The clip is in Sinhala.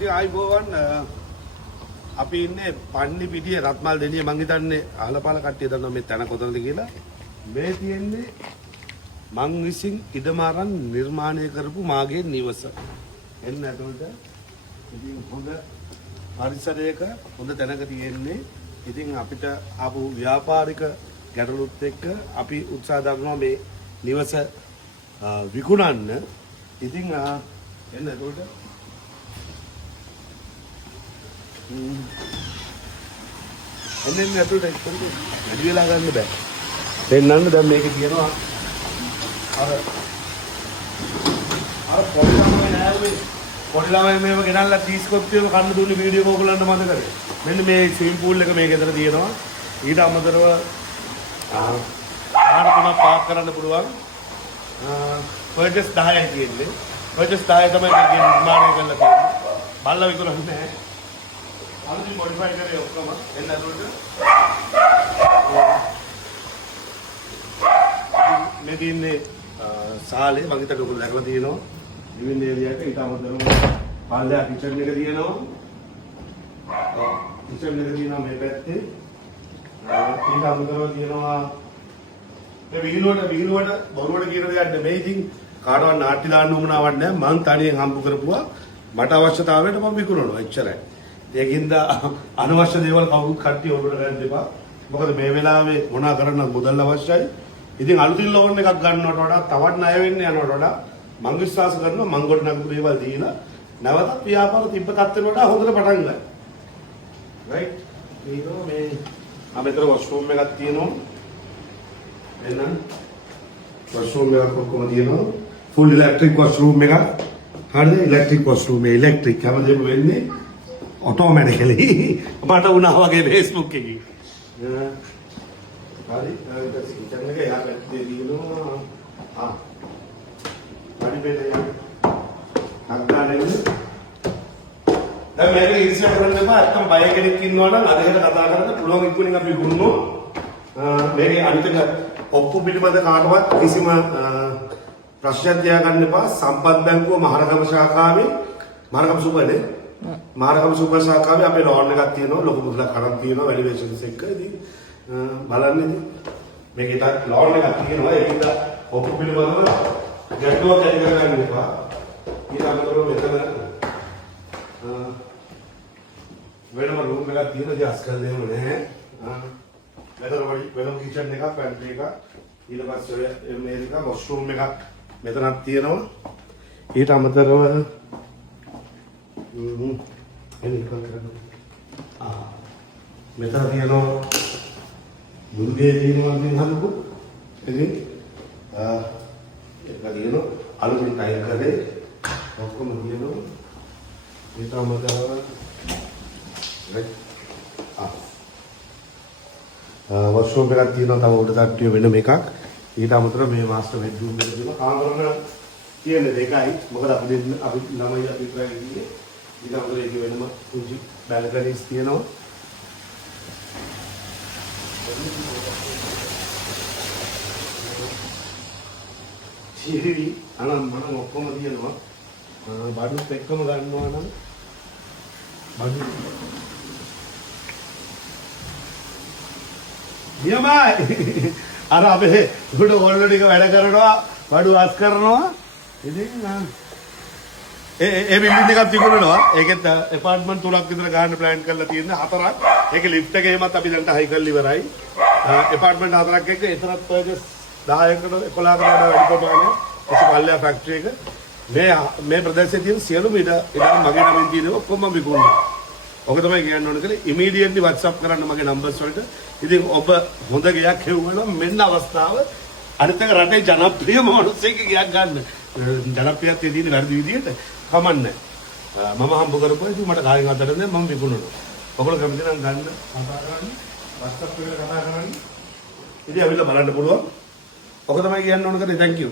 ඉතින් ආයිබෝවන් අපි ඉන්නේ පන්ලි පිටියේ රත්මල් දෙනිය මං හිතන්නේ අහලපාල කට්ටිය දන්නවා මේ තැන කොතනද කියලා. මේ තියෙන්නේ මං විසින් ඉදමාරන් නිර්මාණය කරපු මාගේ නිවස. එන්න ඇතුළට ඉතින් හොඳ පරිසරයක හොඳ තැනක තියෙන්නේ. ඉතින් අපිට ආපු ව්‍යාපාරික ගැටලුත් එක්ක අපි උත්සාහ දරනවා මේ නිවස විකුණන්න. ඉතින් එන්න ඇතුළට එන්න ඇතුළට වැඩි වෙලා ගන්න බෑ. දෙන්නන්න දැන් මේක කියනවා අර පොඩි ළමයි නෑවේ පොඩි ළමයි මේව ගෙනල්ලා ටීස්කොප් එකක කන්න දුන්නේ වීඩියෝ එක ඔයගොල්ලන්ට මතකද? මෙන්න මේ ස්විමින් පූල් එක මේක ඇතුළේ තියෙනවා. ඊට අමතරව ආහාර තුනක් පාක් කරන්න පුළුවන්. පර්චස් 10ක් තියෙන්නේ. පර්චස් 10 තමයි මේක නිර්මාණය කරලා තියෙන්නේ. බල්ලා විතරක් නෑ. අලුතින් මොඩිෆයි කරේ ඔක්කොම එන්න ඇතුළට. මේ තියෙන්නේ සාලේ මම හිතට ඔයගොල්ලෝ දැකලා තියෙනවා. ලිවිං ඒරියා එක ඊට අමතරව පල්ලෙහා කිචන් එක තියෙනවා. කිචන් එක තියෙනවා මේ පැත්තේ. ඊට අමතරව තියෙනවා මේ විහිළුවට බොරුවට කියන දෙයක් නෙමෙයි. ඉතින් කාටවත් නාට්‍ය දාන්න උවමනාවක් නැහැ. මං තනියෙන් හම්බ කරපුවා මට අවශ්‍යතාවයට මම විකුණනවා. එච්චරයි. ඒකින්ද අනවශ්‍ය දේවල් කවුරුත් කට්ටිය ඔළුවට ගන්න එපා. මොකද මේ වෙලාවේ මොනා කරන්න මුදල් අවශ්‍යයි. ඉතින් අලුතින් ලෝන් එකක් ගන්නවට වඩා තවත් ණය වෙන්න යනවට වඩා මම විශ්වාස කරනවා මං ගොඩ නගපු දේවල් දීලා නැවතත් ව්‍යාපාර තිබ්බ තත්ත්වෙට වඩා හොඳට පටන් ගන්න. රයිට්. මේකෝ මේ අපිටර වොෂ්රූම් එකක් තියෙනවා. එහෙනම් වොෂ්රූම් එකක් කොහොමද තියෙනවා? ෆුල් ඉලෙක්ට්‍රික් වොෂ්රූම් එකක්. හරිද? ඉලෙක්ට්‍රික් වොෂ්රූම් එක ඉලෙක්ට්‍රික් හැමදේම වෙන්නේ ඔටෝමැටිකලි. මට වුණා වගේ Facebook එකේ. හරි කිචන් එක එහා පැත්තේ තියෙනවා. හරි බෙදේ අග්ගාලෙන්නේ. දැන් මේක ඉන්සියා කරන්න එපා. අත්තම් බය කෙනෙක් ඉන්නවා නම් අරහෙට කතා කරන්න පුළුවන් ඉක්මනින් අපි ගුරුනෝ. මේකේ අනිත් එක ඔප්පු පිළිබඳ කාටවත් කිසිම ප්‍රශ්නයක් තියාගන්න එපා. සම්පත් බැංකුව මහරගම ශාඛාවේ මහරගම සුපනේ මහරගම සුපර් ශාඛාවේ අපේ ලෝන් එකක් තියෙනවා. ලොකු මුදලක් අරන් තියෙනවා වැලිඩේෂන්ස් එක්ක. ඉතින් බලන්න ඉතින් මේකට ලෝන් එකක් තියෙනවා. ඒකින්ද ඔප්පු පිළිබඳව ගැටලුවක් ඇති කරගන්න එපා. ඊට අමතරව මෙතන වෙනම රූම් එකක් තියෙනවා. ජස් කරන්න දෙන්න නැහැ. මෙතන වෙනම කිචන් එකක් පැන්ට්‍රි එකක් ඊට පස්සේ මේක වොෂ්රූම් එකක් මෙතනක් තියෙනවා. ඊට අමතරව මෙතන තියෙනවා මුල්ගේ තියෙනවා නම් හදපු ඉතින් ඒක තියෙනවා අලුතින් ටයිල් කරේ ඔක්කොම තියෙනවා. ඊට අමතරව වොෂ්රූම් එකක් තියෙනවා. තව උඩ තට්ටුවේ වෙනම එකක්. ඊට අමතරව මේ මාස්ටර් බෙඩ්රූම් එක තියෙනවා. කාමරවල තියෙන දෙකයි. මොකද අපි ළමයි අපි ඉස්සරහින් ඉන්නේ. ඊට අමතරව ඒක වෙනම කුංචි බැල්කනිස් තියෙනවා. ටීවී අනම් මනම් ඔක්කොම තියෙනවා. බඩුත් එක්කම ගන්නවා නම් බඩු නියමයි. අර අපේ උඩ ඕල්ල ටික වැඩ කරනවා බඩු අස් කරනවා. ඉතින් ඒ බිල්ඩින් එකක් තිබුණනවා. ඒකෙත් ඇපාර්ට්මන්ට් 3ක් විතර ගන්න ප්ලෑන් කරලා තියෙන 4ක්. ඒක ලිෆ්ට් එක එහෙමත් අපි දැන් හයි කරලා ඉවරයි. ඇපාර්ට්මන්ට් 4ක් එක්ක එතරම් පර්චස් 10කට 11කට වඩා වැඩි ප්‍රමාණයක් ඉස්පල්ලා ෆැක්ටරි එක. මේ ප්‍රදේශයේ තියෙන සියලුම ඉඩම් මගේ නමින් තියෙනවා. ඔක්කොම විකුණනවා. ඔක තමයි කියන්න ඕනේ කියලා ඉමීඩියට්ලි WhatsApp කරන්න මගේ නම්බර්ස් වලට. ඉතින් ඔබ හොඳ ගයක් හෙව්වනම් මෙන්න අවස්ථාව. අනිත් එක රටේ ජනප්‍රිය මොනසෙක ගයක් ගන්න. ජනප්‍රියත්වයේ තියෙන වැඩි විදියට කමන්නේ. මම හම්බ කරපුවා ඉතින් මට කාගෙන් අතට නෑ මම විකුණනවා. ඔයගොල්ලෝ කැමති නම් ගන්න කතා කරන්න. WhatsApp එකේ කතා කරන්න. ඉතින් අවිල්ල බලන්න පුළුවන්. ඔක තමයි කියන්න ඕන කරේ. thank you.